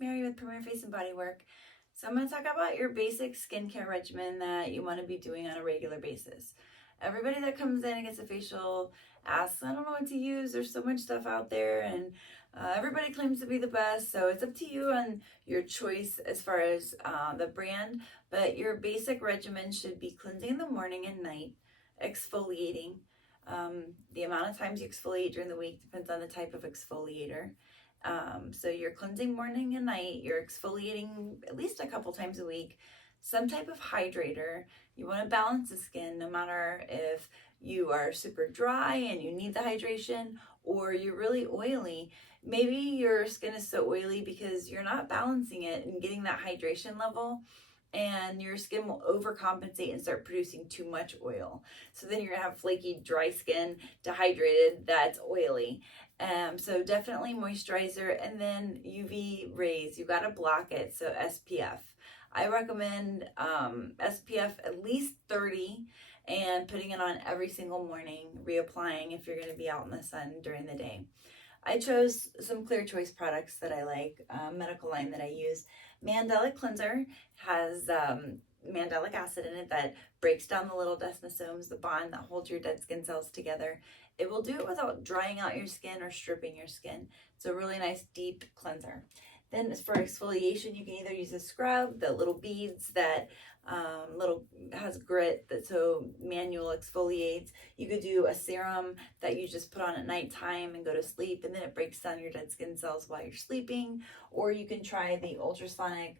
Mary with Premier Face and Body Work. So I'm going to talk about your basic skincare regimen that you want to be doing on a regular basis. Everybody that comes in and gets a facial asks, I don't know what to use. There's so much stuff out there and everybody claims to be the best. So it's up to you on your choice as far as the brand. But your basic regimen should be cleansing in the morning and night, exfoliating. The amount of times you exfoliate during the week depends on the type of exfoliator. So you're cleansing morning and night, you're exfoliating at least a couple times a week, some type of hydrator. You want to balance the skin no matter if you are super dry and you need the hydration or you're really oily. Maybe your skin is so oily because you're not balancing it and getting that hydration level, and your skin will overcompensate and start producing too much oil. So then you're gonna have flaky, dry skin, dehydrated, that's oily. So definitely moisturizer, and then UV rays, you gotta block it, so SPF. I recommend SPF at least 30 and putting it on every single morning, reapplying if you're gonna be out in the sun during the day. I chose some Clear Choice products that I like, medical line that I use. Mandelic Cleanser has mandelic acid in it that breaks down the little desmosomes, the bond that holds your dead skin cells together. It will do it without drying out your skin or stripping your skin. It's a really nice deep cleanser. Then as for exfoliation, you can either use a scrub, the little beads that has grit, that so manual exfoliates. You could do a serum that you just put on at nighttime and go to sleep, and then it breaks down your dead skin cells while you're sleeping. Or you can try the ultrasonic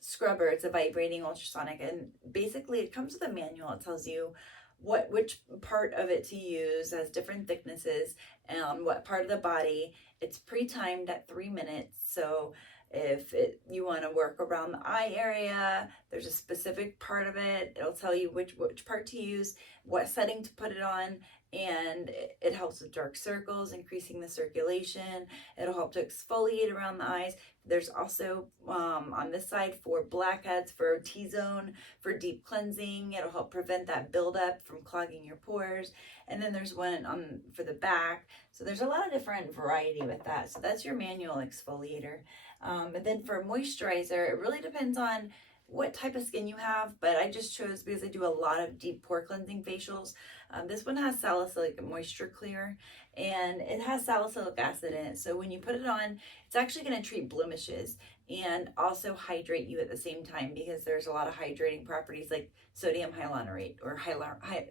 scrubber. It's a vibrating ultrasonic, and basically it comes with a manual. It tells you which part of it to use, has different thicknesses, and what part of the body. It's pre-timed at 3 minutes, so if you want to work around the eye area, there's a specific part of it. It'll tell you which part to use, what setting to put it on, and it helps with dark circles, increasing the circulation. It'll help to exfoliate around the eyes. There's also on this side for blackheads, for T-zone, for deep cleansing. It'll help prevent that buildup from clogging your pores. And then there's one for the back. So there's a lot of different variety with that. So that's your manual exfoliator. And then for moisturizer, it really depends on what type of skin you have, but I just chose because I do a lot of deep pore cleansing facials. This one has salicylic moisture clear, and it has salicylic acid in it. So when you put it on, it's actually going to treat blemishes and also hydrate you at the same time, because there's a lot of hydrating properties like sodium hyaluronate or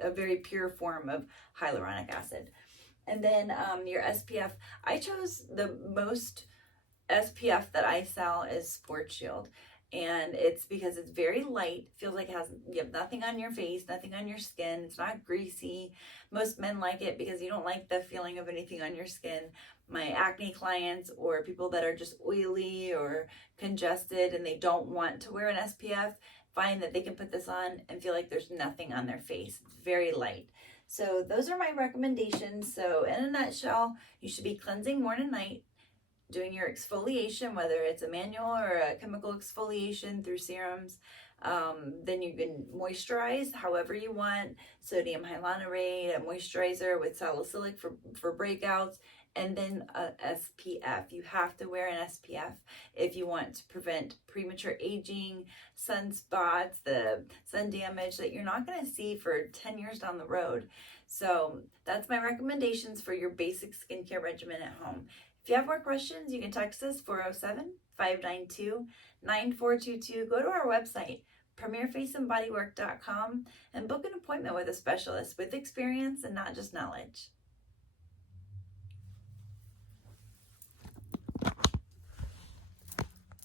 a very pure form of hyaluronic acid. And then your SPF, I chose the most SPF that I sell is Sport Shield. And it's because it's very light, feels like you have nothing on your face, nothing on your skin. It's not greasy. Most men like it because you don't like the feeling of anything on your skin. My acne clients or people that are just oily or congested and they don't want to wear an SPF find that they can put this on and feel like there's nothing on their face. It's very light. So those are my recommendations. So in a nutshell, you should be cleansing morning and night, doing your exfoliation, whether it's a manual or a chemical exfoliation through serums. Then you can moisturize however you want, sodium hyaluronate, a moisturizer with salicylic for breakouts, and then a SPF. You have to wear an SPF if you want to prevent premature aging, sunspots, the sun damage that you're not going to see for 10 years down the road. So that's my recommendations for your basic skincare regimen at home. If you have more questions, you can text us 407-592-9422. Go to our website, premierfaceandbodywork.com, and book an appointment with a specialist with experience and not just knowledge.